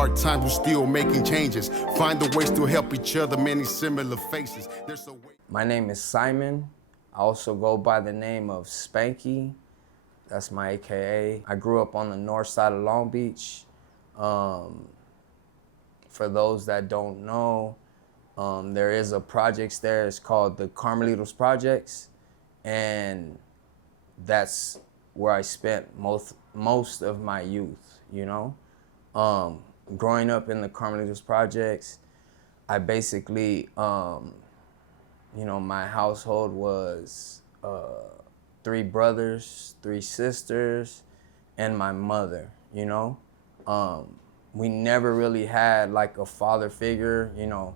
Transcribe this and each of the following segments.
hard times, we're still making changes. Find the ways to help each other, many similar faces. There's a way. My name is Simon. I also go by the name of Spanky. That's my AKA. I grew up on the north side of Long Beach. For those that don't know, there is a projects there. It's called the Carmelitos Projects, and that's where I spent most of my youth, you know? Growing up in the Carmelitos Projects, I basically, you know, my household was 3 brothers, 3 sisters, and my mother, you know? We never really had like a father figure, you know.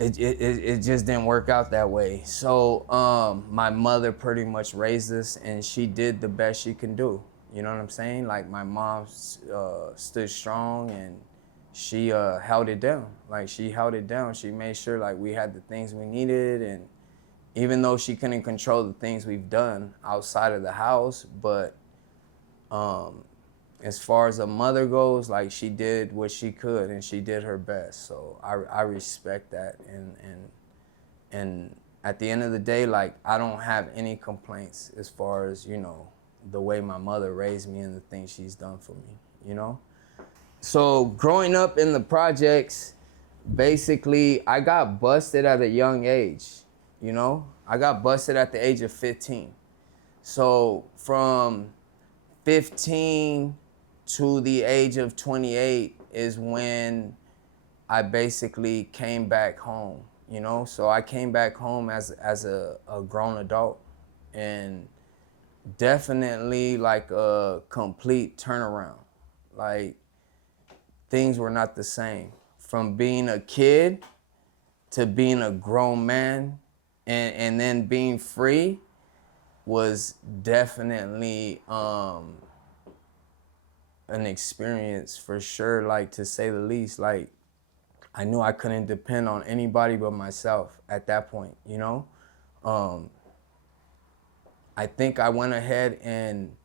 It just didn't work out that way. So my mother pretty much raised us, and she did the best she can do. You know what I'm saying? Like, my mom stood strong, and she held it down. Like, she held it down. She made sure like we had the things we needed, and even though she couldn't control the things we've done outside of the house, but as far as a mother goes, like, she did what she could, and she did her best. So I respect that, and at the end of the day, like, I don't have any complaints as far as, you know, the way my mother raised me and the things she's done for me, you know? So growing up in the projects, basically, I got busted at a young age, you know? I got busted at the age of 15. So from 15 to the age of 28 is when I basically came back home, you know? So I came back home as a grown adult, and definitely like a complete turnaround. Like, things were not the same. From being a kid to being a grown man, and then being free was definitely an experience for sure, like, to say the least. Like, I knew I couldn't depend on anybody but myself at that point, you know? I think I went ahead and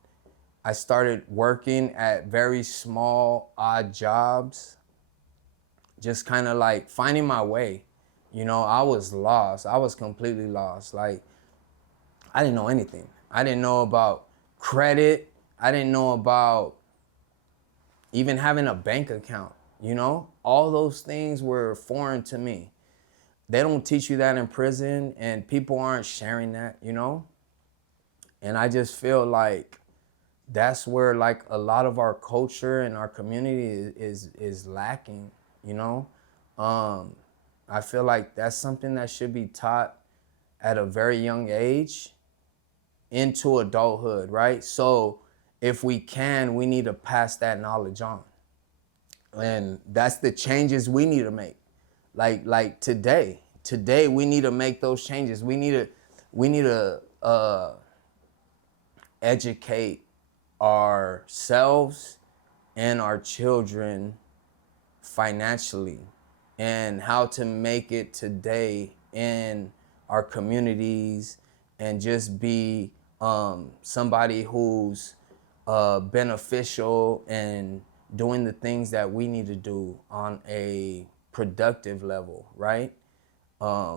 I started working at very small, odd jobs, just kind of like finding my way. You know, I was lost. I was completely lost. Like, I didn't know anything. I didn't know about credit. I didn't know about even having a bank account, you know? All those things were foreign to me. They don't teach you that in prison, and people aren't sharing that, you know? And I just feel like that's where like a lot of our culture and our community is lacking, you know? I feel like that's something that should be taught at a very young age into adulthood, right? So if we can, we need to pass that knowledge on. And that's the changes we need to make. Like today we need to make those changes. We need to educate ourselves and our children financially, and how to make it today in our communities, and just be somebody who's beneficial and doing the things that we need to do on a productive level, right? I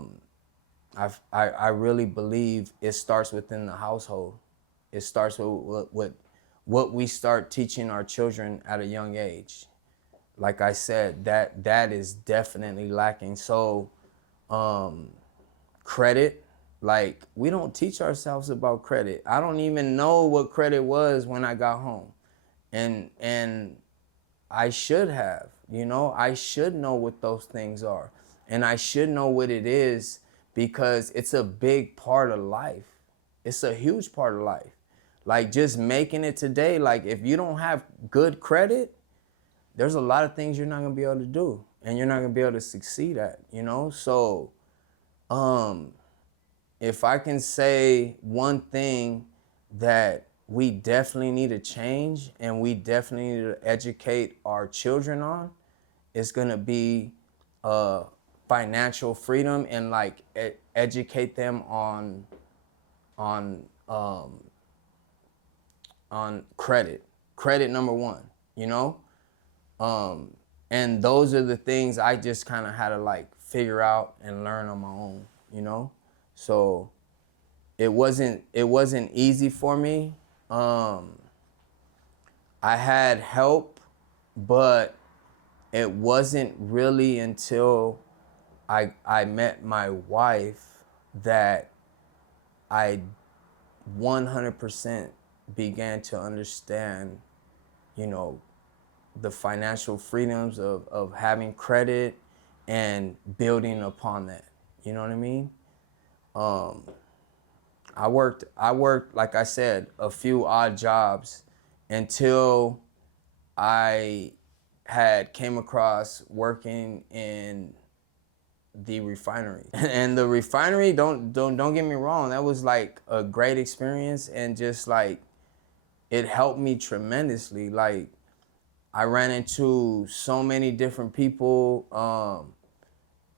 really believe it starts within the household. It starts with what we start teaching our children at a young age. Like I said, that is definitely lacking. So credit, like, we don't teach ourselves about credit. I don't even know what credit was when I got home. And I should have, you know? I should know what those things are. And I should know what it is, because it's a big part of life. It's a huge part of life. Like, just making it today, like, if you don't have good credit, there's a lot of things you're not gonna be able to do, and you're not gonna be able to succeed at, you know? So, if I can say one thing that we definitely need to change, and we definitely need to educate our children on, it's gonna be financial freedom, and like educate them on credit. Credit, number one, you know? And those are the things I just kind of had to like figure out and learn on my own, you know? So it wasn't easy for me. I had help, but it wasn't really until I met my wife that I 100% began to understand, you know, the financial freedoms of having credit and building upon that. You know what I mean? I worked, like I said, a few odd jobs until I had came across working in the refinery. And the refinery, don't get me wrong, that was like a great experience, and just like it helped me tremendously. Like I ran into so many different people.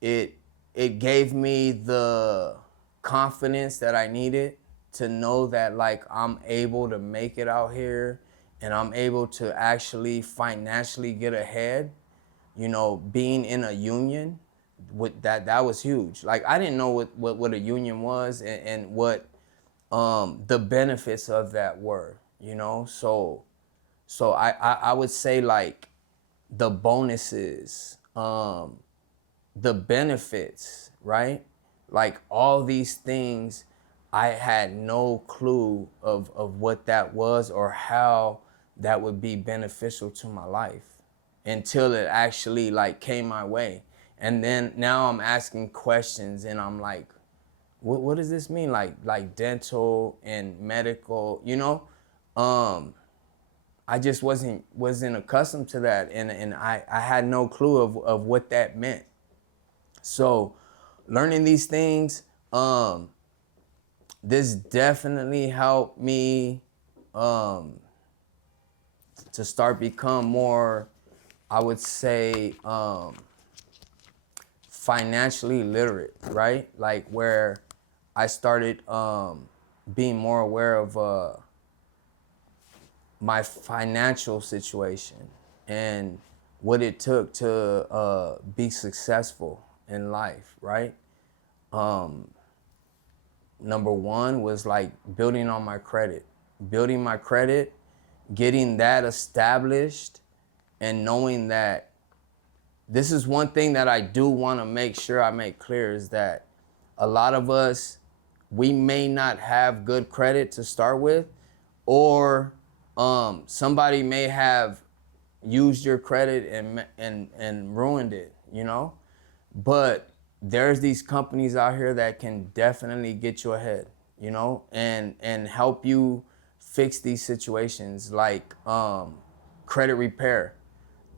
It gave me the confidence that I needed to know that like I'm able to make it out here and I'm able to actually financially get ahead. You know, being in a union, with that was huge. Like I didn't know what a union was, and what the benefits of that were, you know. So I would say like the bonuses, the benefits, right? Like all these things, I had no clue of what that was or how that would be beneficial to my life until it actually like came my way. And then now I'm asking questions and I'm like, what does this mean? Like dental and medical, you know? I just wasn't accustomed to that, and I had no clue of what that meant. So learning these things, this definitely helped me to start become more, I would say, financially literate, right? Like where I started being more aware of my financial situation and what it took to be successful in life, right? Number one was like building on my credit, getting that established, and knowing that this is one thing that I do want to make sure I make clear is that a lot of us, we may not have good credit to start with, or somebody may have used your credit and ruined it, you know? But there's these companies out here that can definitely get you ahead, you know, and help you fix these situations, like credit repair.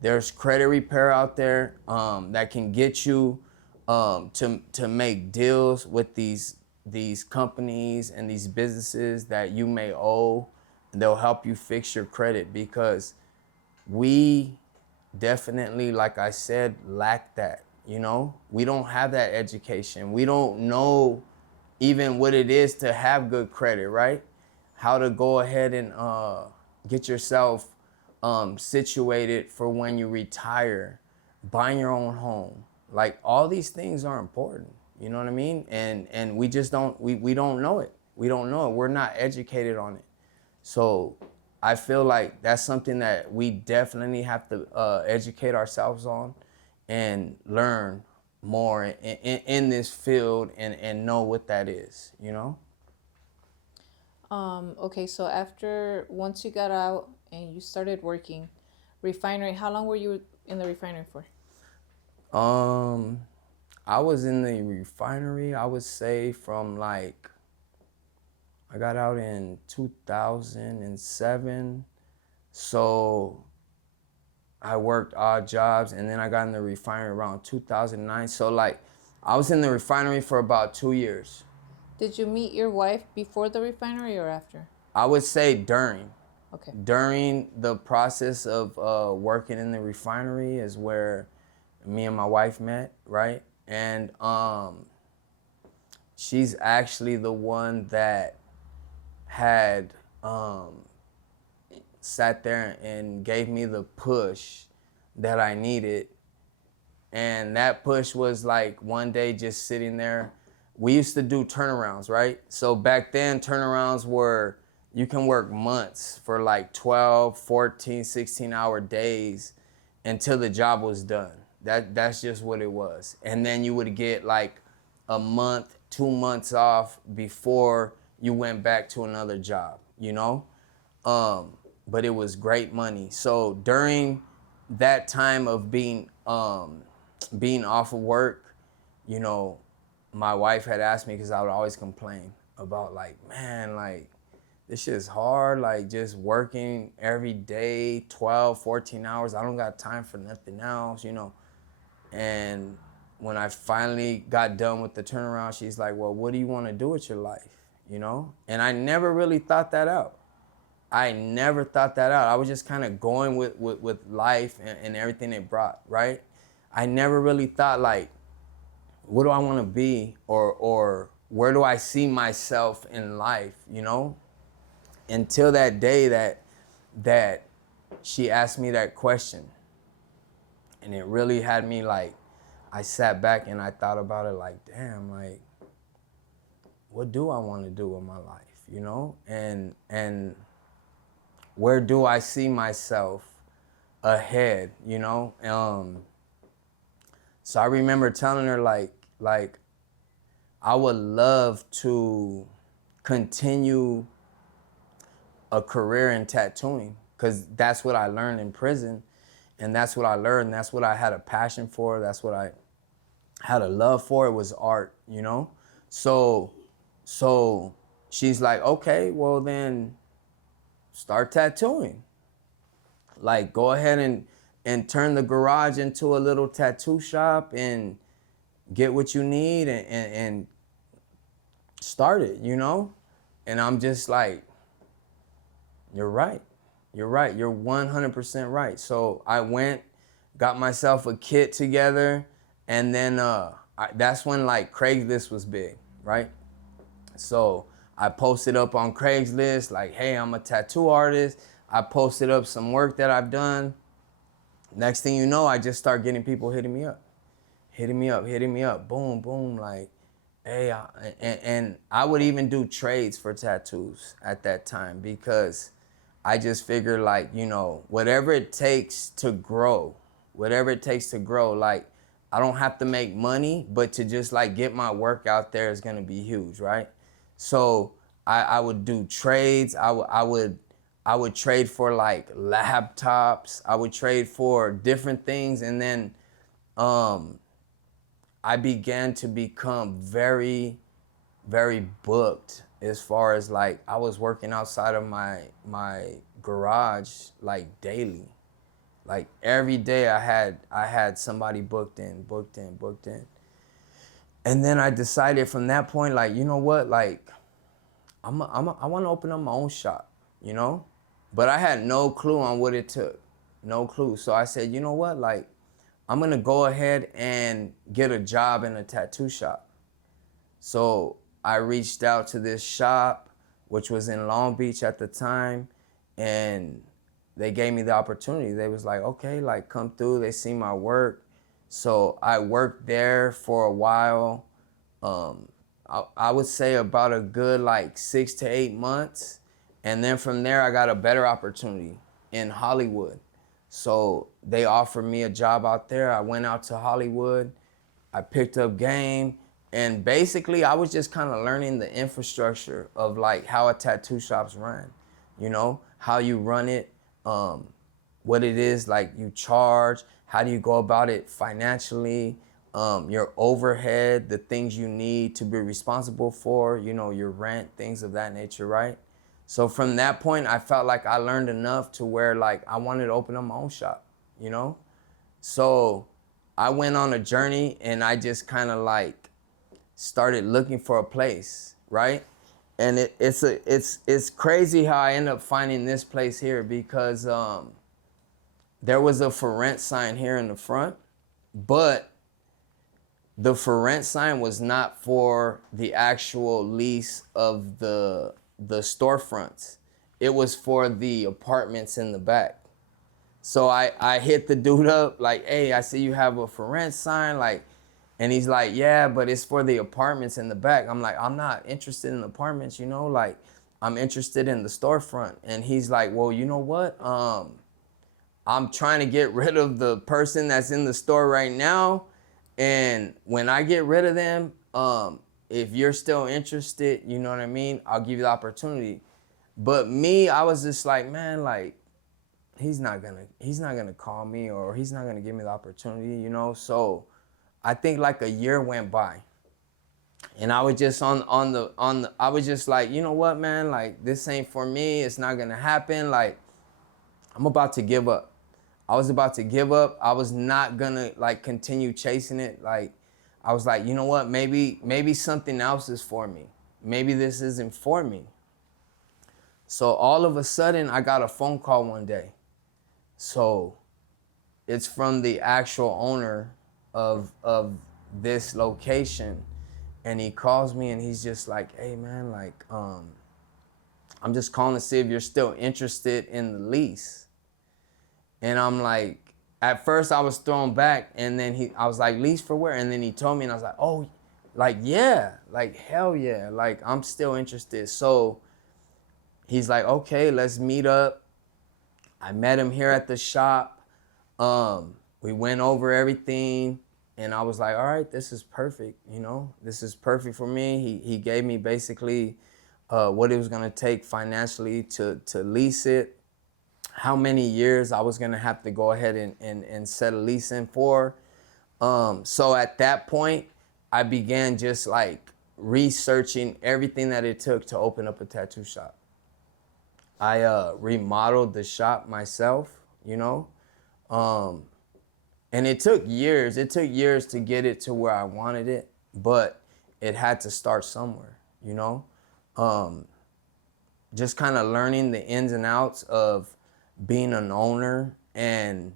There's credit repair out there that can get you to make deals with these companies and these businesses that you may owe. And they'll help you fix your credit, because we definitely, like I said, lack that. You know, we don't have that education. We don't know even what it is to have good credit, right? How to go ahead and get yourself situated for when you retire, buying your own home. Like all these things are important. You know what I mean? And we just don't we don't know it. We don't know it. We're not educated on it. So I feel like that's something that we definitely have to educate ourselves on and learn more in this field, and know what that is, you know? Okay, so once you got out and you started working, refinery, how long were you in the refinery for? I was in the refinery, I would say from like, I got out in 2007. So I worked odd jobs, and then I got in the refinery around 2009. So like I was in the refinery for about 2 years. Did you meet your wife before the refinery or after? I would say during. Okay. During the process of working in the refinery is where me and my wife met, right? And she's actually the one that had sat there and gave me the push that I needed. And that push was like one day just sitting there. We used to do turnarounds, right? So back then, turnarounds were, you can work months for like 12, 14, 16-hour days until the job was done. That's just what it was. And then you would get like a month, 2 months off before you went back to another job, you know? But it was great money. So during that time of being off of work, you know, my wife had asked me, because I would always complain about like, man, like this shit is hard, like just working every day, 12, 14 hours. I don't got time for nothing else, you know. And when I finally got done with the turnaround, she's like, well, what do you want to do with your life, you know? And I never really thought that out. I never thought that out. I was just kind of going with life and everything it brought, right? I never really thought like, what do I want to be, or where do I see myself in life, you know? Until that day that she asked me that question. And it really had me like, I sat back and I thought about it like, damn, like, what do I want to do with my life, you know? And where do I see myself ahead, you know? So I remember telling her like I would love to continue a career in tattooing, because that's what I learned in prison, and that's what I learned. That's what I had a passion for. That's what I had a love for. It was art, you know? So she's like, okay, well then start tattooing. Like, go ahead and turn the garage into a little tattoo shop and get what you need and start it, you know? And I'm just like, you're right. You're right. You're 100% right. So I went, got myself a kit together, and then that's when like Craigslist was big, right? So I posted up on Craigslist like, hey, I'm a tattoo artist. I posted up some work that I've done. Next thing you know, I just start getting people hitting me up, boom, boom, like, hey, and I would even do trades for tattoos at that time, because I just figured like, you know, whatever it takes to grow, like, I don't have to make money, but to just like get my work out there is gonna be huge, right? So I would do trades. I would trade for like laptops. I would trade for different things, and then I began to become very, very booked, as far as like I was working outside of my garage like daily. Like every day I had somebody booked in. And then I decided from that point, like, you know what, like I want to open up my own shop, you know? But I had no clue on what it took. No clue. So I said, you know what, like, I'm gonna go ahead and get a job in a tattoo shop. So I reached out to this shop, which was in Long Beach at the time, and they gave me the opportunity. They was like, okay, like come through. They see my work. So I worked there for a while. I would say about a good like 6 to 8 months. And then from there, I got a better opportunity in Hollywood. So they offered me a job out there. I went out to Hollywood. I picked up game. And basically, I was just kind of learning the infrastructure of like how a tattoo shop's run, you know, how you run it, what it is like you charge, how do you go about it financially, your overhead, the things you need to be responsible for, you know, your rent, things of that nature, right? So from that point, I felt like I learned enough to where like I wanted to open up my own shop, you know? So I went on a journey, and I just kind of like started looking for a place, right? And it's crazy how I ended up finding this place here, because there was a for rent sign here in the front, but the for rent sign was not for the actual lease of the storefronts. It was for the apartments in the back. So I hit the dude up like, hey, I see you have a for rent sign, like, and he's like, yeah, but it's for the apartments in the back. I'm like, I'm not interested in apartments, you know, like I'm interested in the storefront. And he's like, well, you know what? I'm trying to get rid of the person that's in the store right now. And when I get rid of them, if you're still interested, you know what I mean? I'll give you the opportunity. But me, I was just like, man, like, he's not gonna call me, or he's not gonna give me the opportunity, you know? So I think like a year went by. And I was just I was just like, you know what, man, like this ain't for me. It's not gonna happen. Like, I'm about to give up. I was about to give up. I was not gonna like continue chasing it. Like, I was like, you know what, maybe something else is for me. Maybe this isn't for me. So all of a sudden I got a phone call one day. So it's from the actual owner of this location. And he calls me and he's just like, hey man, like, I'm just calling to see if you're still interested in the lease. And I'm like, at first I was thrown back, and then I was like, lease for where? And then he told me, and I was like, oh, like, yeah, like, hell yeah, like, I'm still interested. So he's like, okay, let's meet up. I met him here at the shop. We went over everything, and I was like, all right, this is perfect, you know? This is perfect for me. He gave me basically what it was gonna take financially to lease it, how many years I was gonna have to go ahead and set a lease in for. So at that point, I began just like researching everything that it took to open up a tattoo shop. I remodeled the shop myself, you know? And it took years. It took years to get it to where I wanted it, but it had to start somewhere, you know? Just kind of learning the ins and outs of being an owner and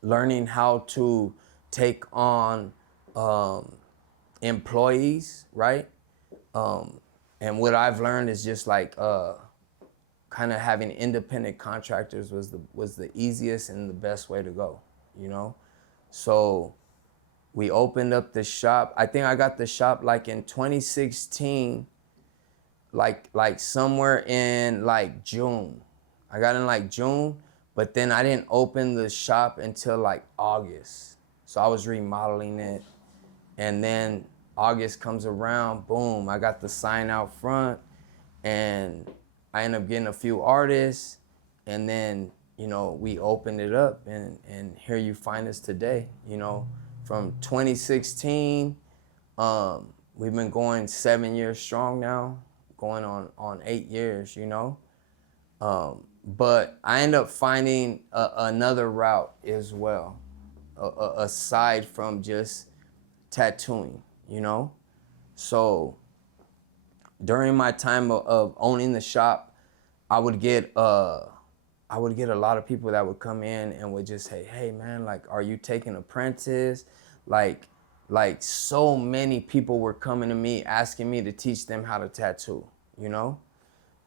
learning how to take on employees, right? And what I've learned is just like kind of having independent contractors was the easiest and the best way to go, you know? So we opened up the shop. I think I got the shop like in 2016, like somewhere in like June. I got in like June, but then I didn't open the shop until like August. So I was remodeling it. And then August comes around, boom, I got the sign out front, and I ended up getting a few artists, and then, you know, we opened it up, and here you find us today, you know, from 2016, we've been going 7 years strong now, going on 8 years, you know. But I ended up finding another route as well, aside from just tattooing, you know. So during my time of owning the shop, I would get a lot of people that would come in and would just say, hey man, like, are you taking apprentice? Like so many people were coming to me asking me to teach them how to tattoo, you know?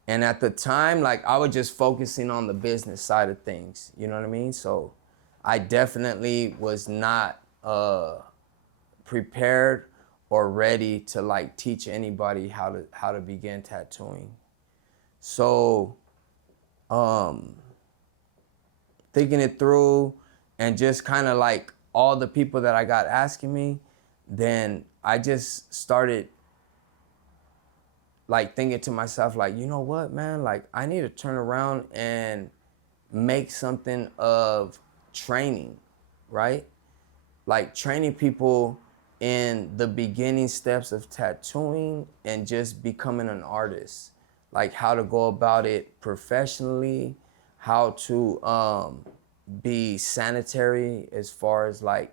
And at the time, like, I was just focusing on the business side of things, you know what I mean? So I definitely was not prepared or ready to like teach anybody how to begin tattooing. So thinking it through, and just kind of like all the people that I got asking me, then I just started like thinking to myself, like, you know what, man, like I need to turn around and make something of training, right? Like training people in the beginning steps of tattooing and just becoming an artist, like how to go about it professionally, how to be sanitary as far as like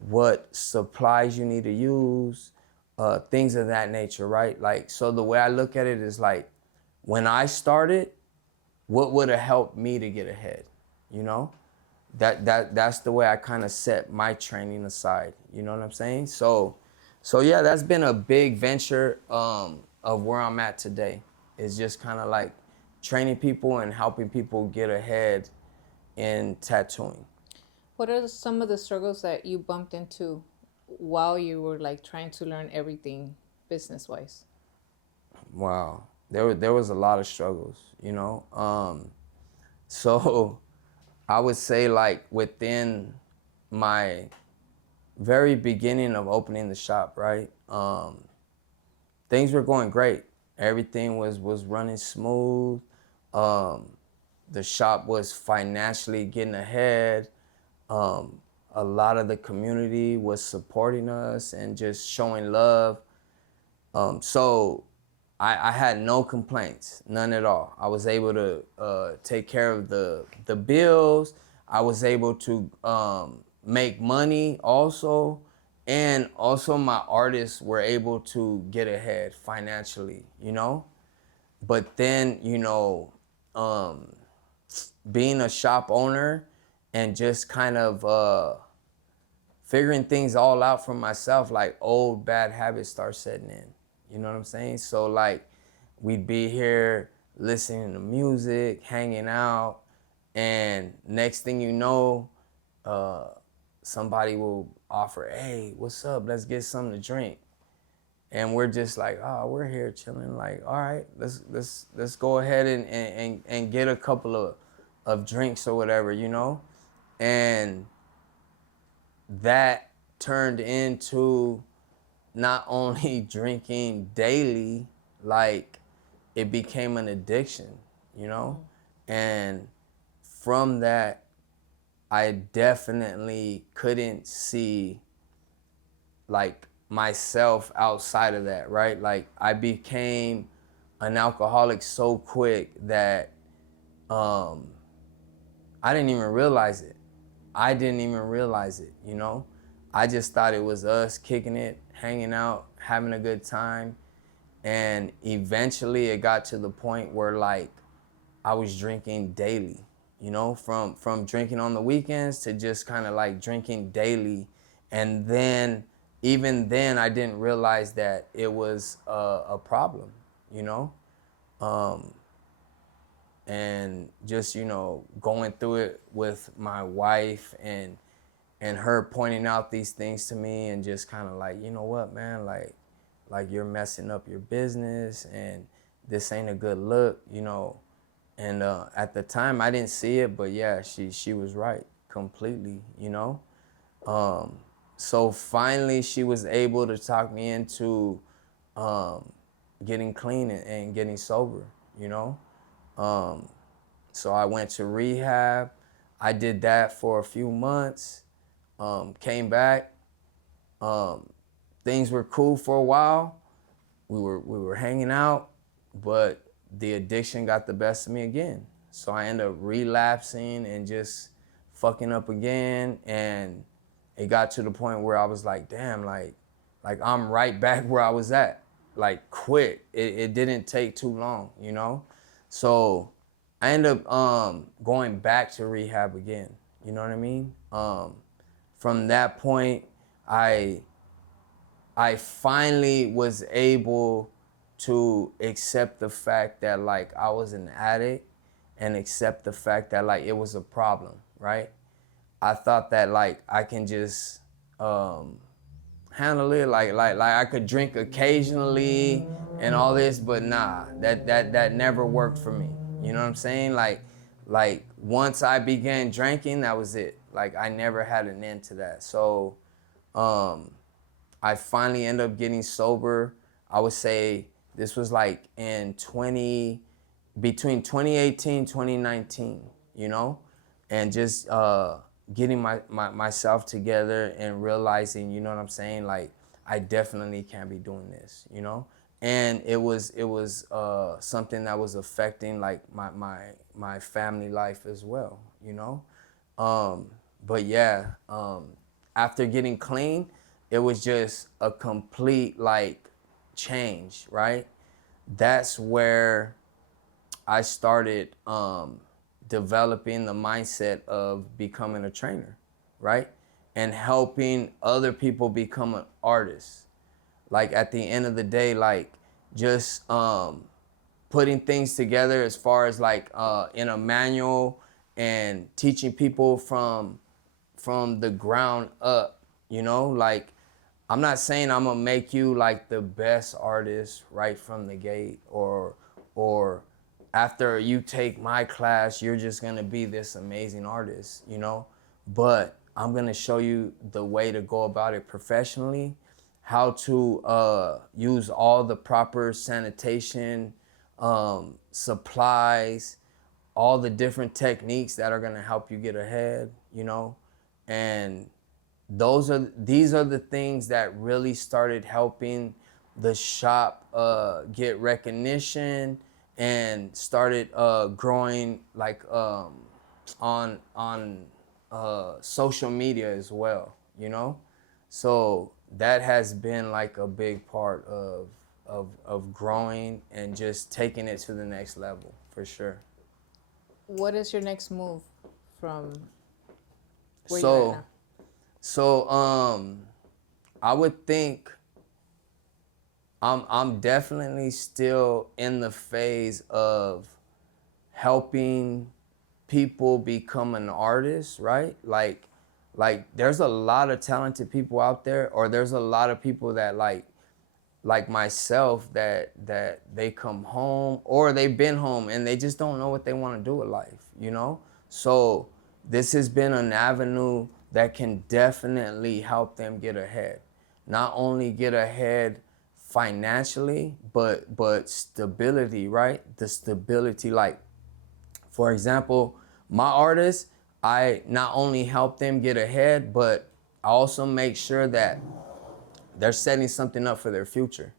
what supplies you need to use, things of that nature, right? Like, so the way I look at it is like, when I started, what would have helped me to get ahead, you know? That's the way I kind of set my training aside, you know what I'm saying? So yeah, that's been a big venture of where I'm at today. It's just kind of like training people and helping people get ahead in tattooing. What are some of the struggles that you bumped into while you were like trying to learn everything business wise? Wow, there was a lot of struggles, you know. So I would say like within my very beginning of opening the shop, right? Things were going great. Everything was running smooth. Um, the shop was financially getting ahead. Um, a lot of the community was supporting us and just showing love. So I had no complaints, none at all. I was able to take care of the bills. I was able to make money also, and also my artists were able to get ahead financially, you know. But then, you know, being a shop owner and just kind of figuring things all out for myself, like old bad habits start setting in. You know what I'm saying? So like we'd be here listening to music, hanging out, and next thing you know, uh, somebody will offer, hey, what's up? Let's get something to drink. And we're just like, oh, we're here chilling. Like, all right, let's go ahead and get a couple of drinks or whatever, you know? And that turned into not only drinking daily, like it became an addiction, you know? And from that, I definitely couldn't see like myself outside of that, right? Like I became an alcoholic so quick that um, I didn't even realize it. I didn't even realize it, you know? I just thought it was us kicking it, hanging out, having a good time. And eventually it got to the point where like I was drinking daily, you know, from drinking on the weekends to just kind of like drinking daily. And then even then I didn't realize that it was a problem, you know? And just, you know, going through it with my wife and her pointing out these things to me and just kind of like, you know what, man, like you're messing up your business and this ain't a good look, you know. And at the time I didn't see it, but yeah, she was right completely, you know. So finally she was able to talk me into getting clean and getting sober, you know. So I went to rehab. I did that for a few months. Came back. Things were cool for a while. We were hanging out, but the addiction got the best of me again. So I ended up relapsing and just fucking up again. And it got to the point where I was like, damn, like I'm right back where I was at, like quick. It didn't take too long, you know? So I ended up going back to rehab again, you know what I mean? From that point, I finally was able to accept the fact that like I was an addict and accept the fact that like it was a problem, right? I thought that like I can just handle it, like I could drink occasionally and all this, but nah, that never worked for me. You know what I'm saying? Like once I began drinking, that was it. Like I never had an end to that. So I finally ended up getting sober. I would say this was like in between 2018, 2019, you know? And just getting myself together and realizing, you know what I'm saying? Like, I definitely can't be doing this, you know? And it was something that was affecting like my family life as well, you know? But yeah, after getting clean, it was just a complete like change, right? That's where I started developing the mindset of becoming a trainer, right? And helping other people become an artist. Like at the end of the day, like just putting things together as far as like in a manual and teaching people from the ground up, you know? Like, I'm not saying I'm gonna make you like the best artist right from the gate, or after you take my class, you're just gonna be this amazing artist, you know? But I'm gonna show you the way to go about it professionally, how to use all the proper sanitation, supplies, all the different techniques that are gonna help you get ahead, you know? And these are the things that really started helping the shop get recognition and started growing like on social media as well, you know. So that has been like a big part of growing and just taking it to the next level for sure. What is your next move from where you're at So now? so I would think I'm definitely still in the phase of helping people become an artist, right? Like there's a lot of talented people out there, or there's a lot of people that like myself that they come home or they've been home and they just don't know what they want to do with life, you know? So this has been an avenue that can definitely help them get ahead. Not only get ahead financially, but stability, right? The stability, like for example, my artists, I not only help them get ahead, but I also make sure that they're setting something up for their future,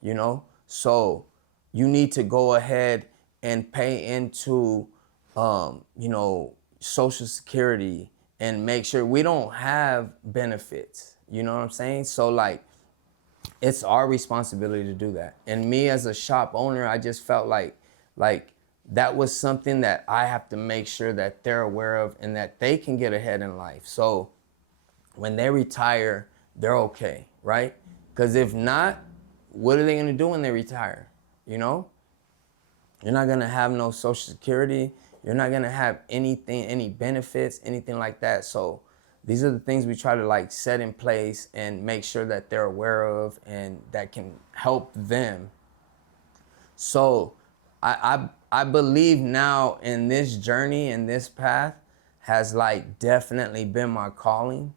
you know? So you need to go ahead and pay into, you know, Social Security and make sure we don't have benefits, you know what I'm saying? So like, it's our responsibility to do that. And me as a shop owner, I just felt like that was something that I have to make sure that they're aware of and that they can get ahead in life. So when they retire, they're okay, right? Because if not, what are they gonna do when they retire? You know? You're not gonna have no Social Security. You're not gonna have anything, any benefits, anything like that. So these are the things we try to like set in place and make sure that they're aware of and that can help them. So I believe now in this journey and this path has like definitely been my calling,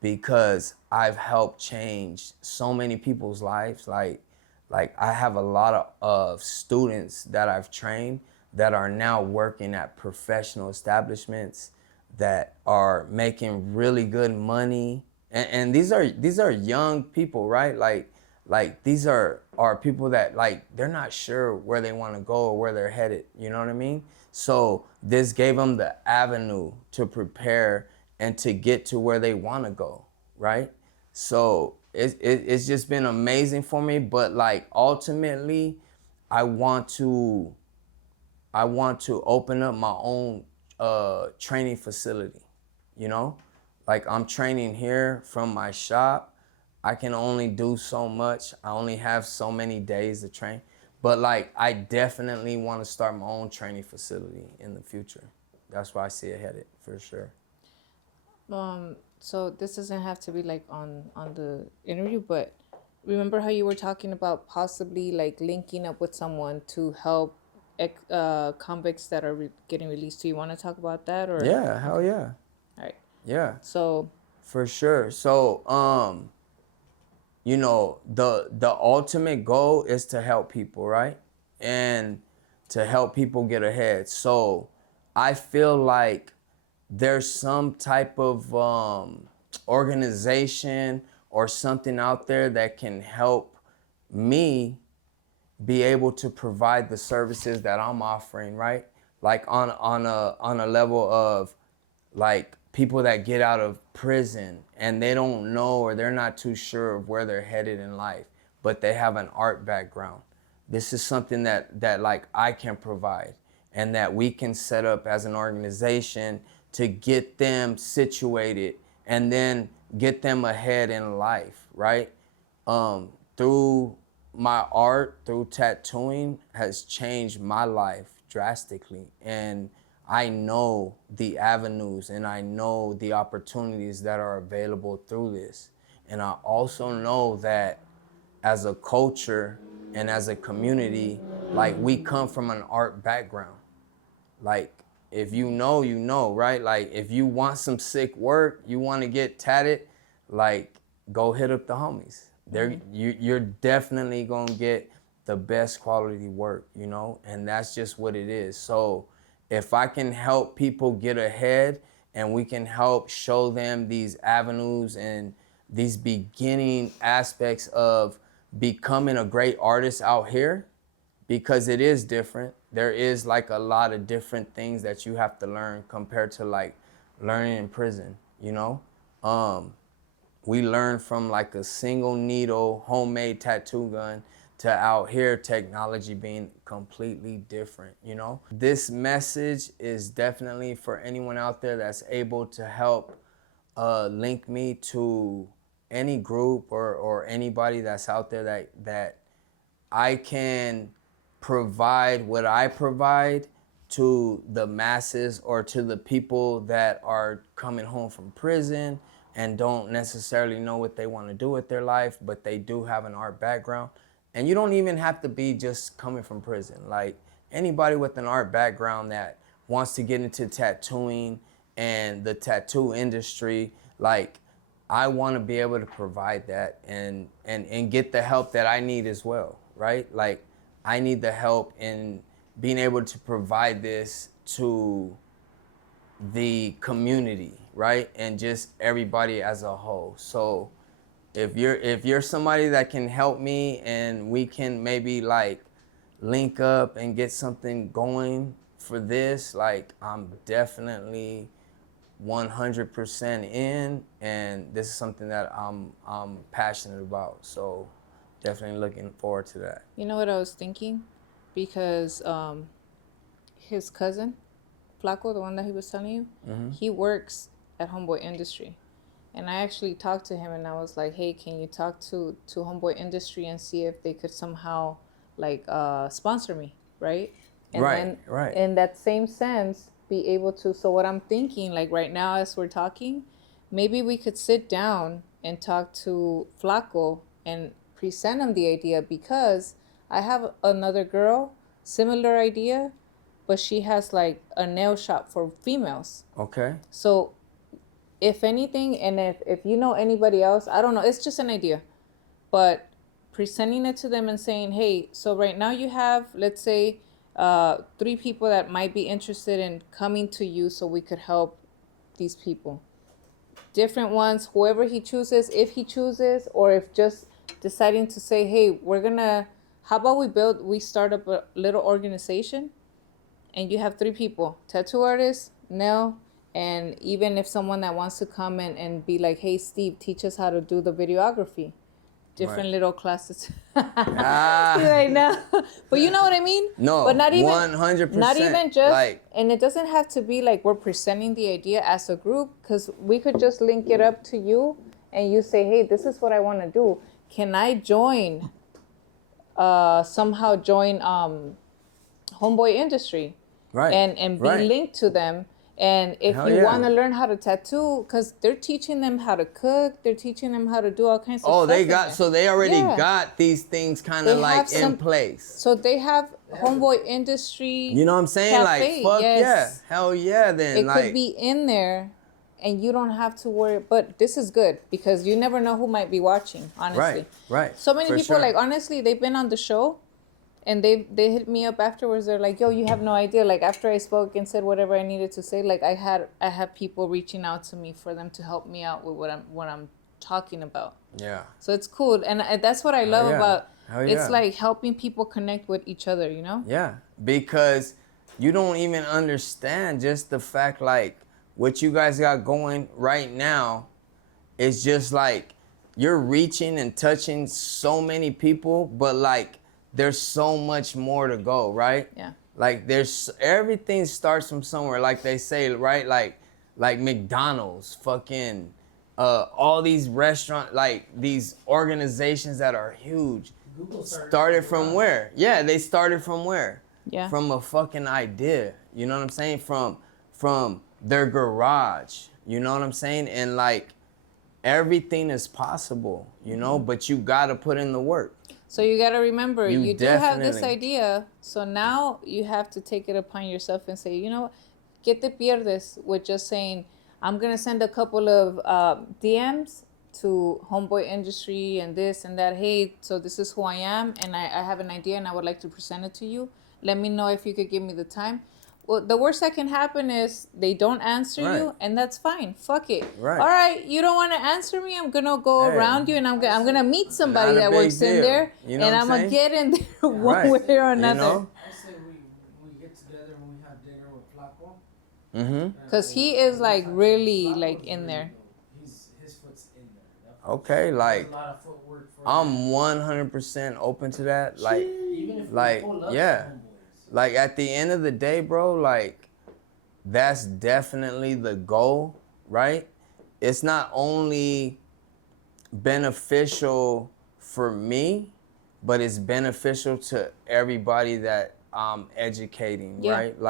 because I've helped change so many people's lives. Like I have a lot of students that I've trained that are now working at professional establishments that are making really good money. And these are young people, right? Like these are people that like they're not sure where they want to go or where they're headed, you know what I mean? So this gave them the avenue to prepare and to get to where they want to go, right? So it's just been amazing for me, but like ultimately I want to open up my own training facility, you know? Like I'm training here from my shop. I can only do so much. I only have so many days to train. But like I definitely want to start my own training facility in the future. That's why I see it headed for sure. So this doesn't have to be like on the interview, but remember how you were talking about possibly like linking up with someone to help convicts that are getting released. Do you want to talk about that or? Yeah, hell yeah. All right. Yeah, So for sure. So you know, the ultimate goal is to help people, right? And to help people get ahead. So I feel like there's some type of organization or something out there that can help me be able to provide the services that I'm offering, right? Like on a level of like people that get out of prison and they don't know or they're not too sure of where they're headed in life, but they have an art background. This is something that like I can provide and that we can set up as an organization to get them situated and then get them ahead in life, right? Through my art, through tattooing, has changed my life drastically. And I know the avenues and I know the opportunities that are available through this. And I also know that as a culture and as a community, like we come from an art background. Like if you know, you know, right? Like if you want some sick work, you want to get tatted, like go hit up the homies. You're definitely gonna get the best quality work, you know, and that's just what it is. So if I can help people get ahead and we can help show them these avenues and these beginning aspects of becoming a great artist out here, because it is different. There is like a lot of different things that you have to learn compared to like learning in prison, you know? We learn from like a single needle homemade tattoo gun to out here technology being completely different, you know? This message is definitely for anyone out there that's able to help link me to any group or anybody that's out there that I can provide what I provide to the masses or to the people that are coming home from prison and don't necessarily know what they want to do with their life, but they do have an art background. And you don't even have to be just coming from prison. Like anybody with an art background that wants to get into tattooing and the tattoo industry, like I want to be able to provide that and get the help that I need as well, right? Like I need the help in being able to provide this to the community, right? And just everybody as a whole. So if you're somebody that can help me and we can maybe like link up and get something going for this, like I'm definitely 100% in, and this is something that I'm passionate about. So definitely looking forward to that. You know what I was thinking? Because his cousin, Flaco, the one that he was telling you, he works at Homeboy Industry. And I actually talked to him and I was like, hey, can you talk to Homeboy Industry and see if they could somehow like sponsor me, right? And then right. in that same sense, be able to, so what I'm thinking, like right now as we're talking, maybe we could sit down and talk to Flaco and present him the idea, because I have another girl, similar idea, but she has like a nail shop for females. Okay. So if anything, and if you know anybody else, I don't know, it's just an idea, but presenting it to them and saying, hey, so right now you have, let's say, 3 people that might be interested in coming to you so we could help these people. Different ones, whoever he chooses, if he chooses, or if just deciding to say, hey, how about we start up a little organization and you have 3 people, tattoo artists, nail, and even if someone that wants to come and be like, hey, Steve, teach us how to do the videography. Different little classes. Right now. But you know what I mean? No, but not even 100%. Not even just, like, and it doesn't have to be like we're presenting the idea as a group, because we could just link it up to you and you say, hey, this is what I want to do. Can I somehow join Homeboy Industry? Right. And be linked to them. And if you want to learn how to tattoo, because they're teaching them how to cook, they're teaching them how to do all kinds of stuff. They already got these things kind of like in place. So they have Homeboy Industry. You know what I'm saying? Cafe. Like, fuck yeah. Hell yeah, then. It could be in there and you don't have to worry. But this is good because you never know who might be watching, honestly. Right. So many people, like, honestly, they've been on the show. And they hit me up afterwards. They're like, yo, you have no idea. Like, after I spoke and said whatever I needed to say, like, I had people reaching out to me for them to help me out with what I'm talking about. Yeah. So it's cool. And that's what I love about It's like helping people connect with each other, you know? Yeah. Because you don't even understand just the fact, like, what you guys got going right now is just like you're reaching and touching so many people, but like there's so much more to go, right? Yeah. Like everything starts from somewhere, like they say, right? Like McDonald's, fucking all these restaurants, like these organizations that are huge. Google started from where? Yeah, they started from where? Yeah. from a fucking idea. You know what I'm saying? From their garage. You know what I'm saying? And like everything is possible, you know, but you gotta put in the work. So you got to remember, you do have this definitely- idea. So now you have to take it upon yourself and say, you know what, ¿qué te pierdes with just saying, I'm going to send a couple of DMs to Homeboy Industry and this and that. Hey, so this is who I am, and I have an idea and I would like to present it to you. Let me know if you could give me the time. Well, the worst that can happen is they don't answer you, Right. and that's fine. Fuck it. Right. All right, you don't want to answer me. I'm gonna go Hey. around you, and I'm gonna meet somebody Not a that big works in deal. there, You know and what I'm I'm gonna saying? get in there one Right. way or You another. know? I say we get together and we have dinner with Flaco. Mm-hmm. Cause he is like really like in there. His foot's in there. That Okay, like a lot of footwork for I'm 100% open to that. Like, even if like, we pull up yeah. Homeboys. Like at the end of the day, bro, like that's definitely the goal, right? It's not only beneficial for me, but it's beneficial to everybody that I'm educating, Yeah, right?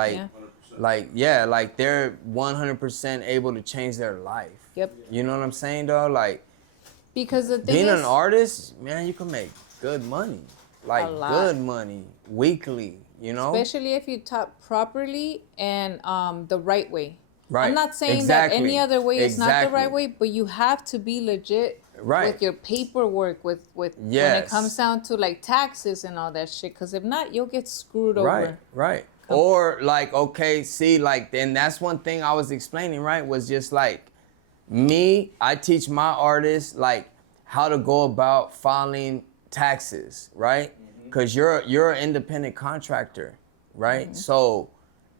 Like, yeah. like they're 100% able to change their life. Yep. You know what I'm saying, dog? Like Because the thing being is, an artist, man, you can make good money, like A lot. good money weekly. You know, especially if you taught properly and the right way. Right. I'm not saying Exactly. that any other way is not the Exactly. right way, but you have to be legit Right. with your paperwork, with when it Yes. comes down to like taxes and all that shit. Because if not, you'll get screwed right, over. right. Or like, okay, see, like, and that's one thing I was explaining, right? Was just like me, I teach my artists like how to go about filing taxes, right? Because you're an independent contractor, right? So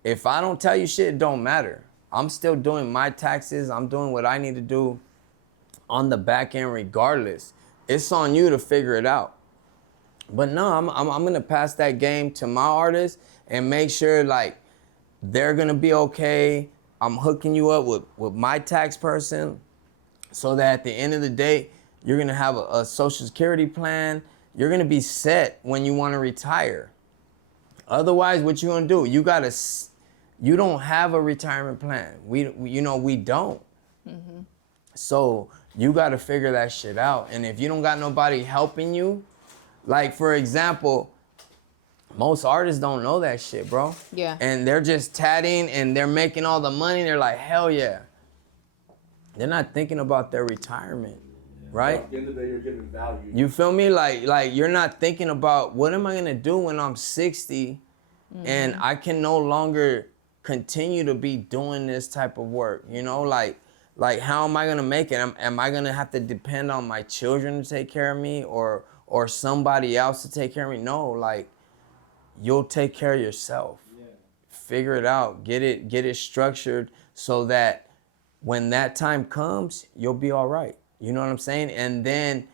if I don't tell you shit, it don't matter. I'm still doing my taxes. I'm doing what I need to do on the back end regardless. It's on you to figure it out. But no, I'm gonna pass that game to my artists and make sure like they're gonna be okay. I'm hooking you up with my tax person so that at the end of the day, you're gonna have a social security plan. You're gonna be set when you wanna retire. Otherwise, what you gonna do? You don't have a retirement plan. We don't. So you gotta figure that shit out. And if you don't got nobody helping you, like for example, most artists don't know that shit, bro. Yeah. And they're just tatting and they're making all the money. They're like, hell yeah. They're not thinking about their retirement, right? At the end of the day, you're giving value. You feel me? Like you're not thinking about what am I gonna do when I'm 60 and I can no longer continue to be doing this type of work. You know, like how am I gonna make it? Am I gonna have to depend on my children to take care of me or somebody else to take care of me? No, like you'll take care of yourself. Yeah. Figure it out. Get it structured so that when that time comes, you'll be all right. You know what I'm saying? And then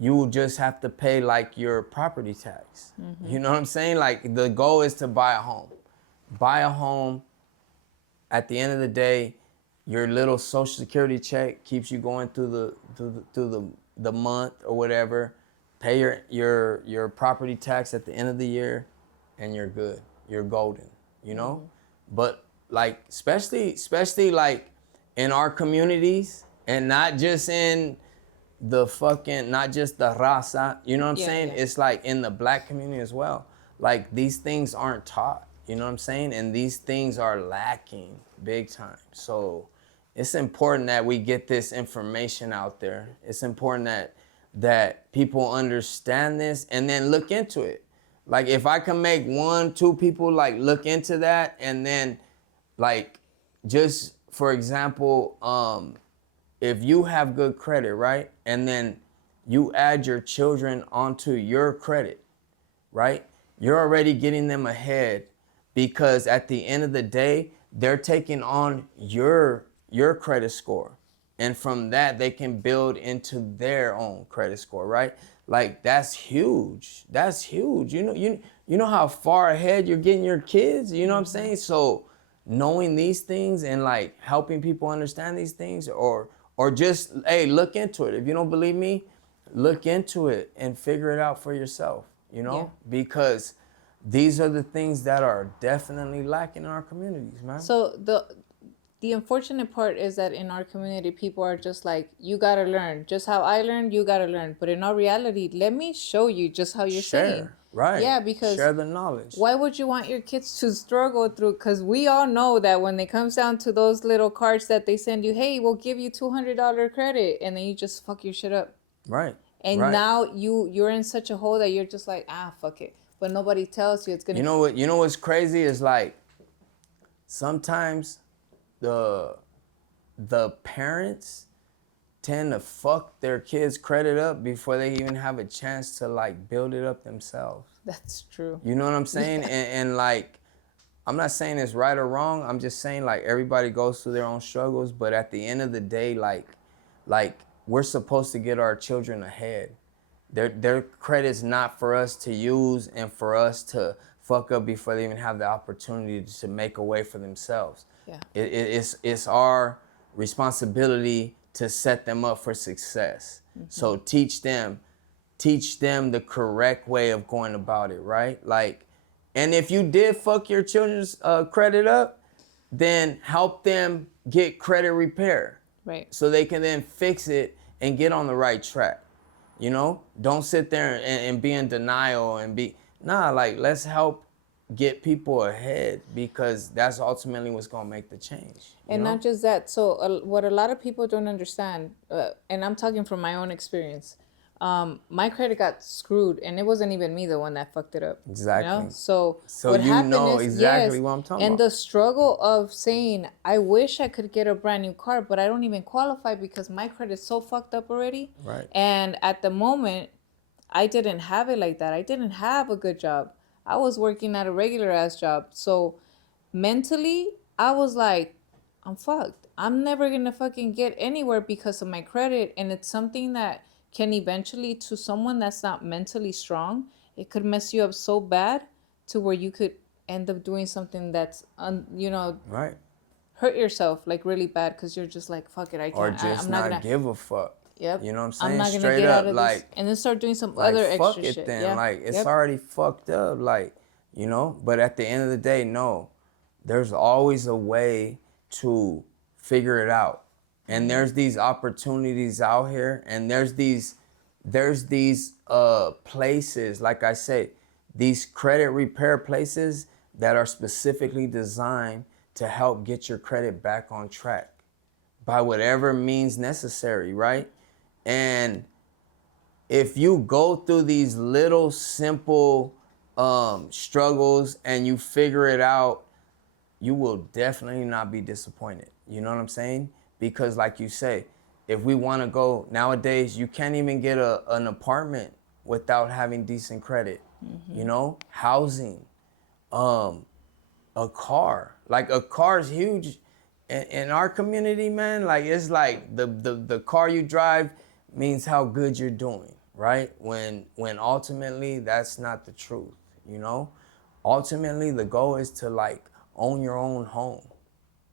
you will just have to pay like your property tax. You know what I'm saying? Like the goal is to buy a home. Buy a home. At the end of the day, your little social security check keeps you going through the month or whatever. Pay your property tax at the end of the year, and you're good. You're golden. You know, but like especially like in our communities, and not just in not just the raza, you know what I'm saying? Yeah. It's like in the black community as well. Like these things aren't taught, you know what I'm saying? And these things are lacking big time. So it's important that we get this information out there. It's important that people understand this and then look into it. Like if I can make 1-2 people like look into that, and then like just for example, if you have good credit, right? And then you add your children onto your credit, right? You're already getting them ahead because at the end of the day, they're taking on your credit score. And from that, they can build into their own credit score, right? Like that's huge. That's huge. You know how far ahead you're getting your kids, you know what I'm saying? So knowing these things and like helping people understand these things or just, hey, look into it. If you don't believe me, look into it and figure it out for yourself, you know? Yeah. Because these are the things that are definitely lacking in our communities, man. So the unfortunate part is that in our community, people are just like, you gotta learn. Just how I learned, you gotta learn. But in our reality, let me show you just how you're saying. Right. Yeah, because share the knowledge. why would you want your kids to struggle through? Because we all know that when it comes down to those little cards that they send you, hey, we'll give you $200 credit, and then you just fuck your shit up. Right. And right. now you're in such a hole that you're just like, fuck it. But nobody tells you it's gonna. You know what? You know what's crazy is like sometimes the parents tend to fuck their kids' credit up before they even have a chance to like build it up themselves. That's true. You know what I'm saying? Yeah. And like, I'm not saying it's right or wrong. I'm just saying like everybody goes through their own struggles, but at the end of the day, like we're supposed to get our children ahead. Their credit's not for us to use and for us to fuck up before they even have the opportunity to make a way for themselves. Yeah. It's our responsibility to set them up for success. Mm-hmm. So teach them the correct way of going about it, right? Like, and if you did fuck your children's credit up, then help them get credit repair. Right. So they can then fix it and get on the right track. You know, don't sit there and be in denial and like, let's help get people ahead, because that's ultimately what's going to make the change. And not just that. So what a lot of people don't understand, and I'm talking from my own experience, my credit got screwed, and it wasn't even me the one that fucked it up. Exactly. You know? So what happened is, exactly what I'm talking about. And the struggle of saying, I wish I could get a brand new car, but I don't even qualify because my credit's so fucked up already. Right. And at the moment, I didn't have it like that. I didn't have a good job. I was working at a regular ass job. So mentally, I was like, I'm fucked. I'm never gonna fucking get anywhere because of my credit. And it's something that can eventually, to someone that's not mentally strong, it could mess you up so bad to where you could end up doing something that's, right, hurt yourself like really bad because you're just like, fuck it, I can't. Or just I'm not not gonna give a fuck. Yep. You know what I'm saying? I'm not gonna Straight get up, out of like, this, and then start doing some like, other fuck extra it shit. then. Yeah. Like, it's already fucked up. Like, you know. But at the end of the day, no, there's always a way to figure it out. And there's these opportunities out here, and there's these places, like I say, these credit repair places that are specifically designed to help get your credit back on track by whatever means necessary, right? And if you go through these little simple struggles and you figure it out, you will definitely not be disappointed. You know what I'm saying? Because like you say, if we want to go, nowadays, you can't even get an apartment without having decent credit. Mm-hmm. You know, housing, a car. Like, a car is huge in our community, man. Like, it's like the car you drive means how good you're doing, right? When ultimately that's not the truth, you know? Ultimately, the goal is to like own your own home.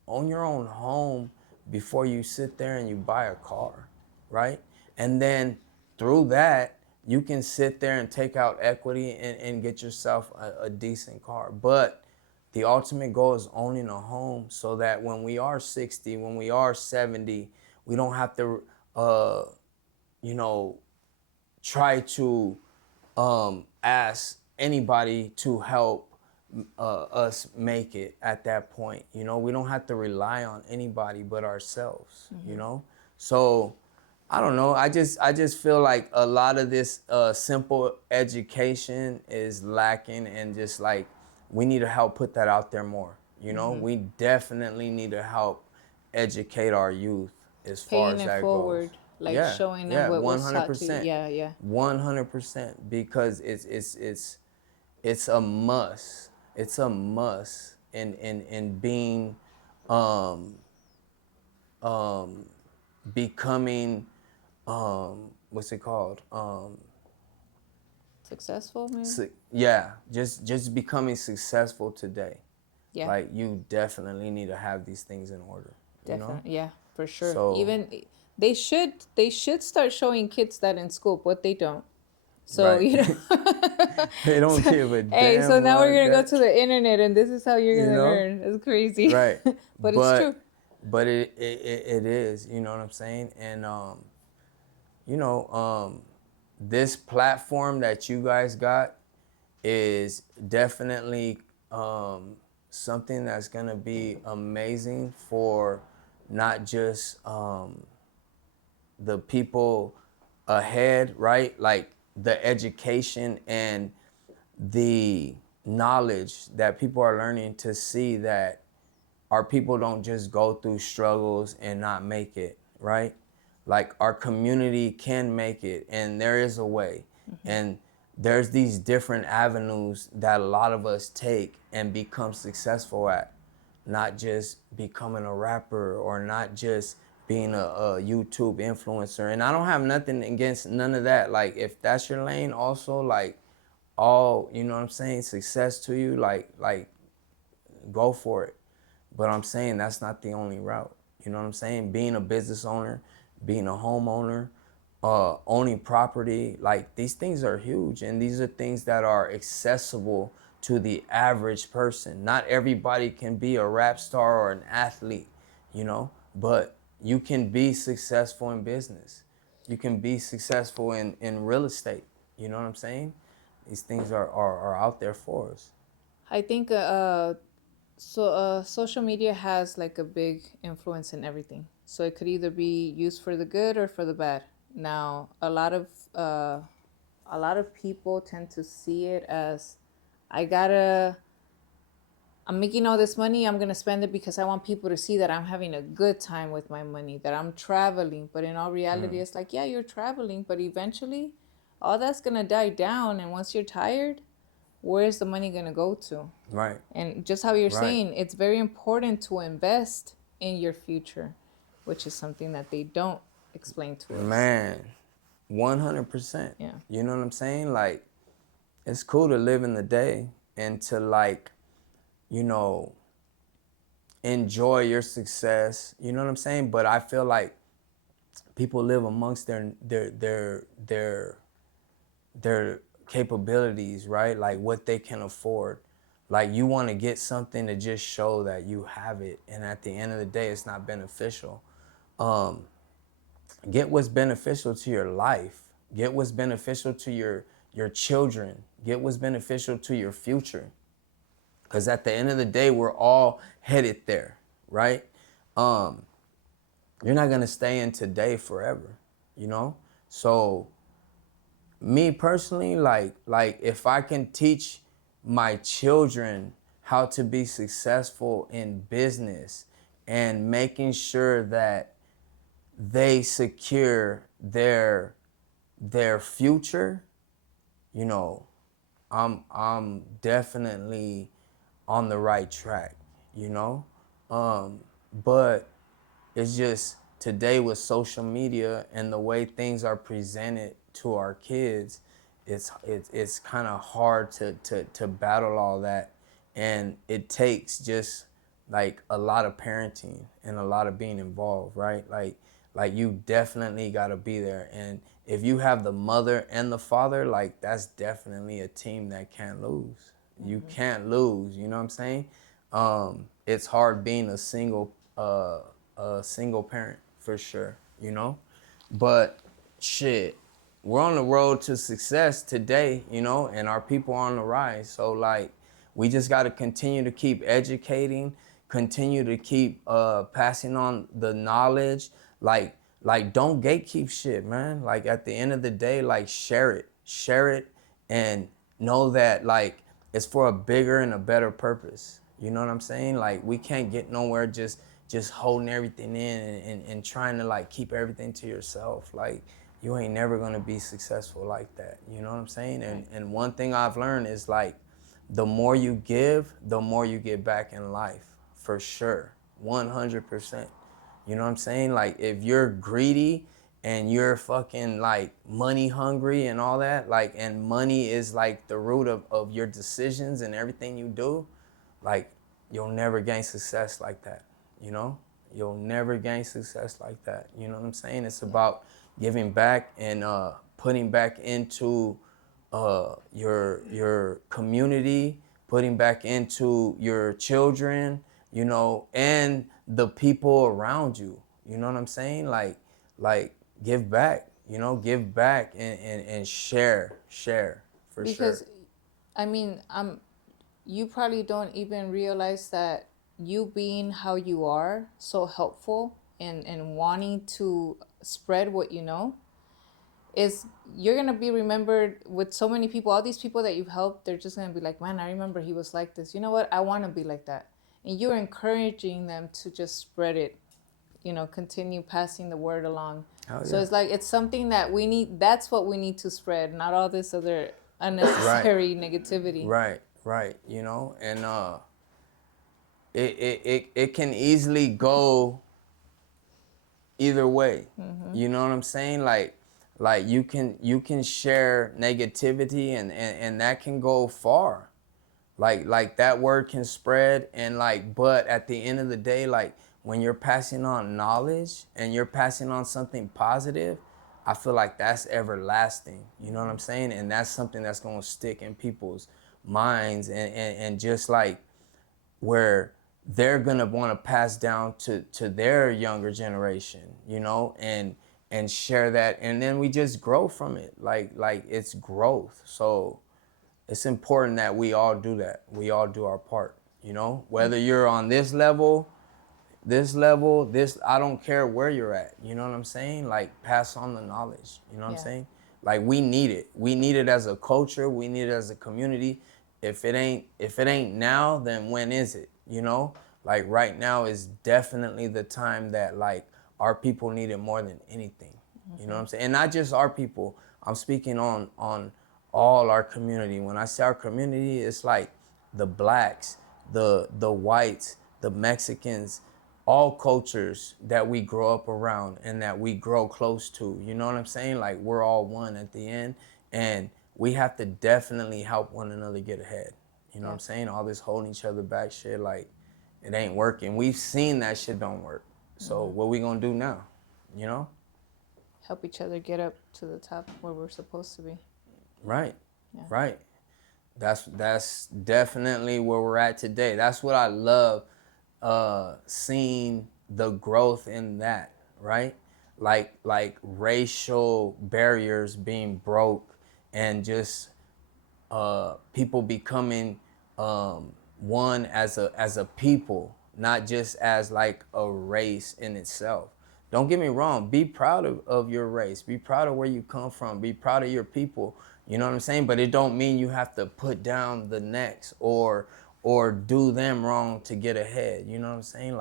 Own your own home before you sit there and you buy a car, right? And then through that, you can sit there and take out equity and get yourself a decent car. But the ultimate goal is owning a home so that when we are 60, when we are 70, we don't have to, try to ask anybody to help us make it at that point. You know, we don't have to rely on anybody but ourselves, you know? So, I don't know. I just feel like a lot of this simple education is lacking, and just like, we need to help put that out there more. You know, we definitely need to help educate our youth as far as that forward, goes. like showing them what was taught to you. Yeah. 100%, because it's a must. It's a must in being becoming what's it called? Successful, maybe? Just becoming successful today. Yeah. Like, you definitely need to have these things in order. Definitely. You know? Yeah, for sure. So, Even they should start showing kids that in school, but they don't. So, Right. you know. They don't give a Hey, damn so now we're about going to go that. to the internet and this is how you're You going to know? learn. It's crazy. Right. But it's true. But it is, you know what I'm saying? And you know, this platform that you guys got is definitely something that's gonna be amazing for not just the people ahead, right? Like the education and the knowledge that people are learning to see that our people don't just go through struggles and not make it, right? Like our community can make it and there is a way. And there's these different avenues that a lot of us take and become successful at. Not just becoming a rapper or not just being a YouTube influencer. And I don't have nothing against none of that. Like if that's your lane also, like all, you know what I'm saying, success to you, like go for it. But I'm saying that's not the only route. You know what I'm saying? Being a business owner, being a homeowner, owning property, like these things are huge. And these are things that are accessible to the average person. Not everybody can be a rap star or an athlete, you know, but you can be successful in business. You can be successful in real estate. You know what I'm saying? These things are out there for us. I think social media has like a big influence in everything. So it could either be used for the good or for the bad. Now, a lot of people tend to see it as I gotta I'm making all this money, I'm gonna spend it because I want people to see that I'm having a good time with my money, that I'm traveling. But in all reality, it's like, yeah, you're traveling, but eventually all that's gonna die down. And once you're tired, where's the money gonna go to? Right. And just how you're Right. saying, it's very important to invest in your future, which is something that they don't explain to us. Man, 100%. Yeah. You know what I'm saying? Like, it's cool to live in the day and to like, you know, enjoy your success. You know what I'm saying? But I feel like people live amongst their capabilities, right? Like what they can afford. Like you want to get something to just show that you have it, and at the end of the day, it's not beneficial. Get what's beneficial to your life. Get what's beneficial to your children. Get what's beneficial to your future. Because at the end of the day, we're all headed there, right? You're not gonna stay in today forever, you know? So me personally, like if I can teach my children how to be successful in business and making sure that they secure their future, you know, I'm definitely on the right track, you know? But it's just today with social media and the way things are presented to our kids, it's kind of hard to battle all that. And it takes just like a lot of parenting and a lot of being involved, right? Like you definitely got to be there. And if you have the mother and the father, like that's definitely a team that can't lose. You can't lose, you know what I'm saying? It's hard being a single parent for sure, you know? But shit, we're on the road to success today, you know, and our people are on the rise. So like we just got to continue to keep educating, continue to keep passing on the knowledge. Like don't gatekeep shit, man. Like at the end of the day, like share it, and know that like it's for a bigger and a better purpose. You know what I'm saying? Like we can't get nowhere just holding everything in and trying to like keep everything to yourself. Like you ain't never gonna be successful like that. You know what I'm saying? And one thing I've learned is like the more you give, the more you get back in life, for sure, 100%. You know what I'm saying? Like if you're greedy and you're fucking like money hungry and all that, like, and money is like the root of your decisions and everything you do, like you'll never gain success like that, you know? You'll never gain success like that. You know what I'm saying? It's about giving back and putting back into your community, putting back into your children, you know, and the people around you. You know what I'm saying? Like give back, you know, give back and share for Because sure. I mean, you probably don't even realize that you being how you are, so helpful and wanting to spread what you know, is you're gonna be remembered with so many people. All these people that you've helped, they're just gonna be like, man, I remember he was like this. You know what? I want to be like that. And you're encouraging them to just spread it, you know, continue passing the word along. Oh So yeah. it's like it's something that we need. That's what we need to spread, not all this other Right. unnecessary negativity. Right, you know, and it can easily go either way. You know what I'm saying? Like you can share negativity and that can go far. Like that word can spread and like, but at the end of the day, like when you're passing on knowledge and you're passing on something positive, I feel like that's everlasting. You know what I'm saying? And that's something that's gonna stick in people's minds and just like where they're gonna want to pass down to their younger generation, you know, and share that, and then we just grow from it. Like it's growth. So it's important that we all do that. We all do our part, you know, whether you're on this I don't care where you're at. You know what I'm saying? Like pass on the knowledge. You know what I'm Yeah. saying? Like we need it. We need it as a culture. We need it as a community. If it ain't now, then when is it? You know? Like right now is definitely the time that like our people need it more than anything. You know what I'm saying? And not just our people. I'm speaking on all our community. When I say our community, it's like the blacks, the whites, the Mexicans, all cultures that we grow up around and that we grow close to. You know what I'm saying? Like we're all one at the end, and we have to definitely help one another get ahead. You know what I'm saying? All this holding each other back shit, like it ain't working. We've seen that shit don't work. So what we gonna do now? You know? Help each other get up to the top where we're supposed to be. Right. Yeah. Right. That's definitely where we're at today. That's what I love, seeing the growth in that, right? Like racial barriers being broke and just people becoming one as a people, not just as like a race in itself. Don't get me wrong. Be proud of your race. Be proud of where you come from. Be proud of your people. You know what I'm saying? But it don't mean you have to put down the next or do them wrong to get ahead. You know what I'm saying?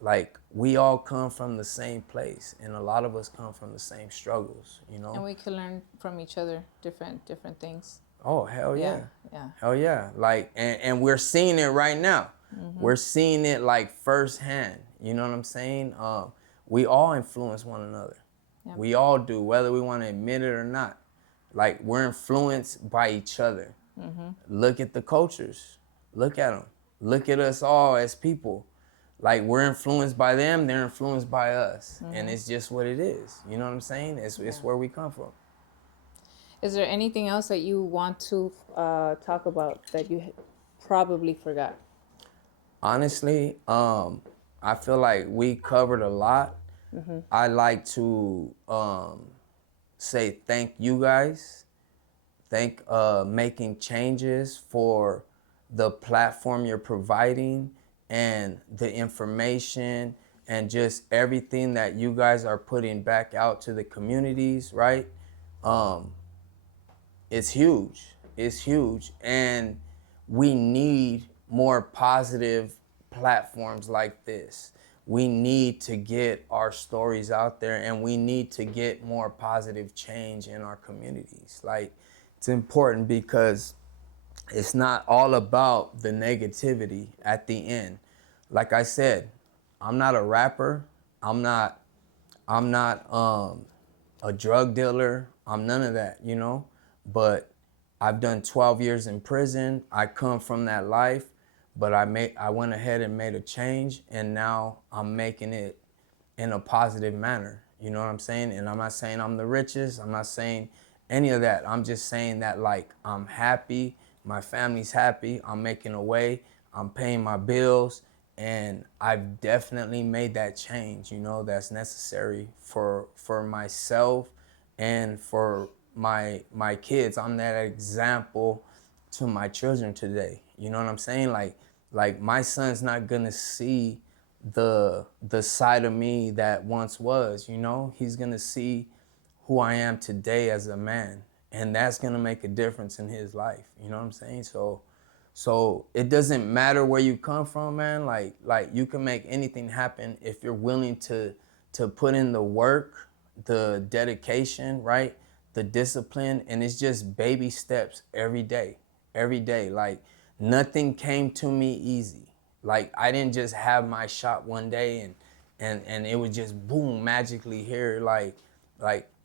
Like we all come from the same place, and a lot of us come from the same struggles. You And know? we can learn from each other different things. Oh hell yeah. Yeah. Hell yeah. Like and we're seeing it right now. We're seeing it like firsthand. You know what I'm saying? We all influence one another. Yep. We all do, whether we want to admit it or not. Like we're influenced by each other. Look at the cultures. Look at them. Look at us all as people. Like we're influenced by them, they're influenced by us. And it's just what it is. You know what I'm saying? It's where we come from. Is there anything else that you want to talk about that you probably forgot? Honestly, I feel like we covered a lot. I like to say thank you guys. Thank Making Changes for the platform you're providing and the information and just everything that you guys are putting back out to the communities, right? Um, it's huge. It's huge. And we need more positive platforms like this. We need to get our stories out there, and we need to get more positive change in our communities. Like, it's important because it's not all about the negativity at the end. Like I said, I'm not a rapper. I'm not a drug dealer. I'm none of that, you know. But I've done 12 years in prison. I come from that life, but I went ahead and made a change, and now I'm making it in a positive manner. You know what I'm saying? And I'm not saying I'm the richest. I'm not saying any of that. I'm just saying that like I'm happy, my family's happy, I'm making a way, I'm paying my bills, and I've definitely made that change, you know, that's necessary for myself and for my kids. I'm that example to my children today. You know what I'm saying? Like my son's not gonna see the side of me that once was, you know? He's gonna see who I am today as a man, and that's gonna make a difference in his life. You know what I'm saying? So it doesn't matter where you come from, man. Like you can make anything happen if you're willing to put in the work, the dedication, right? The discipline, and it's just baby steps every day. Every day. Like nothing came to me easy. Like I didn't just have my shot one day and it was just boom magically here. Like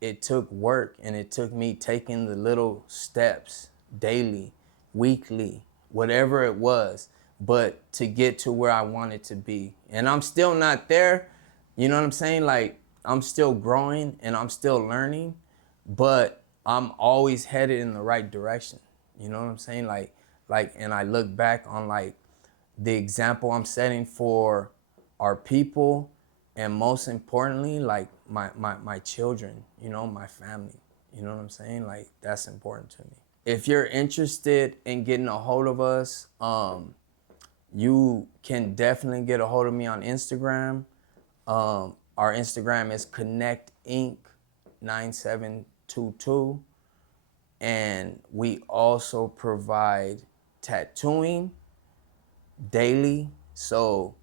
it took work, and it took me taking the little steps daily, weekly, whatever it was, but to get to where I wanted to be. And I'm still not there, you know what I'm saying? Like I'm still growing and I'm still learning, but I'm always headed in the right direction. You know what I'm saying? And I look back on like the example I'm setting for our people, and most importantly, like my children, you know, my family. You know what I'm saying? Like that's important to me. If you're interested in getting a hold of us, you can definitely get a hold of me on Instagram. Our Instagram is Connect Inc. 9722. And we also provide tattooing daily. So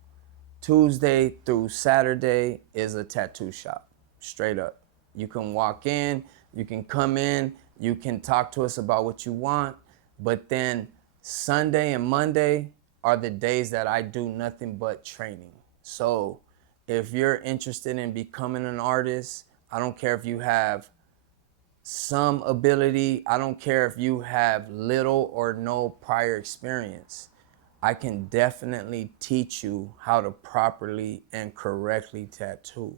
Tuesday through Saturday is a tattoo shop, straight up. You can walk in, you can come in, you can talk to us about what you want, but then Sunday and Monday are the days that I do nothing but training. So if you're interested in becoming an artist, I don't care if you have some ability, I don't care if you have little or no prior experience, I can definitely teach you how to properly and correctly tattoo.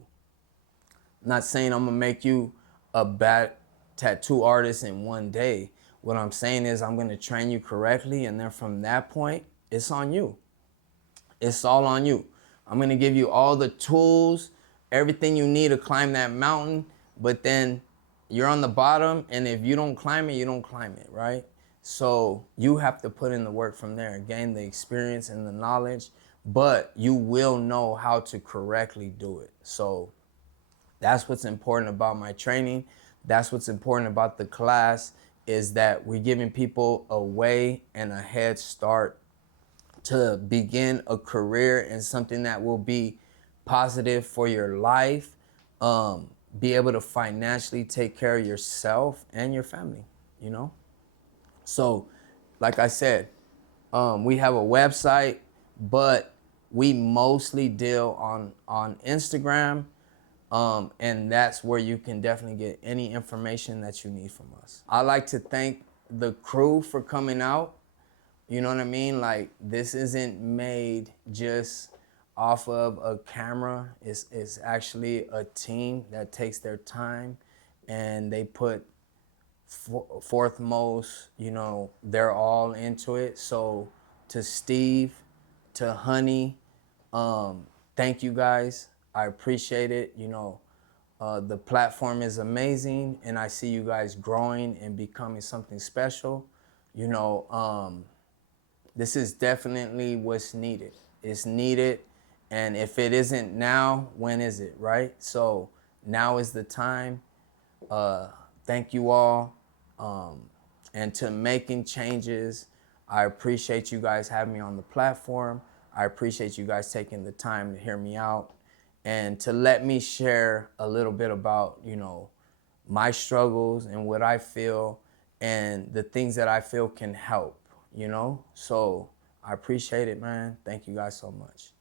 I'm not saying I'm gonna make you a bad tattoo artist in one day. What I'm saying is I'm gonna train you correctly, and then from that point, it's on you. It's all on you. I'm gonna give you all the tools, everything you need to climb that mountain, but then you're on the bottom, and if you don't climb it, you don't climb it, right? So you have to put in the work from there, gain the experience and the knowledge, but you will know how to correctly do it. So that's what's important about my training. That's what's important about the class, is that we're giving people a way and a head start to begin a career in something that will be positive for your life, be able to financially take care of yourself and your family, you know? So, like I said, we have a website, but we mostly deal on Instagram, and that's where you can definitely get any information that you need from us. I like to thank the crew for coming out. You know what I mean? Like this isn't made just off of a camera. It's actually a team that takes their time and they put foremost, you know, they're all into it. So to Steve, to Honey, thank you guys. I appreciate it. You know, the platform is amazing, and I see you guys growing and becoming something special. You know, this is definitely what's needed. It's needed, and if it isn't now, when is it, right? So now is the time. Thank you all. And to Making Changes, I appreciate you guys having me on the platform. I appreciate you guys taking the time to hear me out and to let me share a little bit about, you know, my struggles and what I feel and the things that I feel can help, you know? So I appreciate it, man. Thank you guys so much.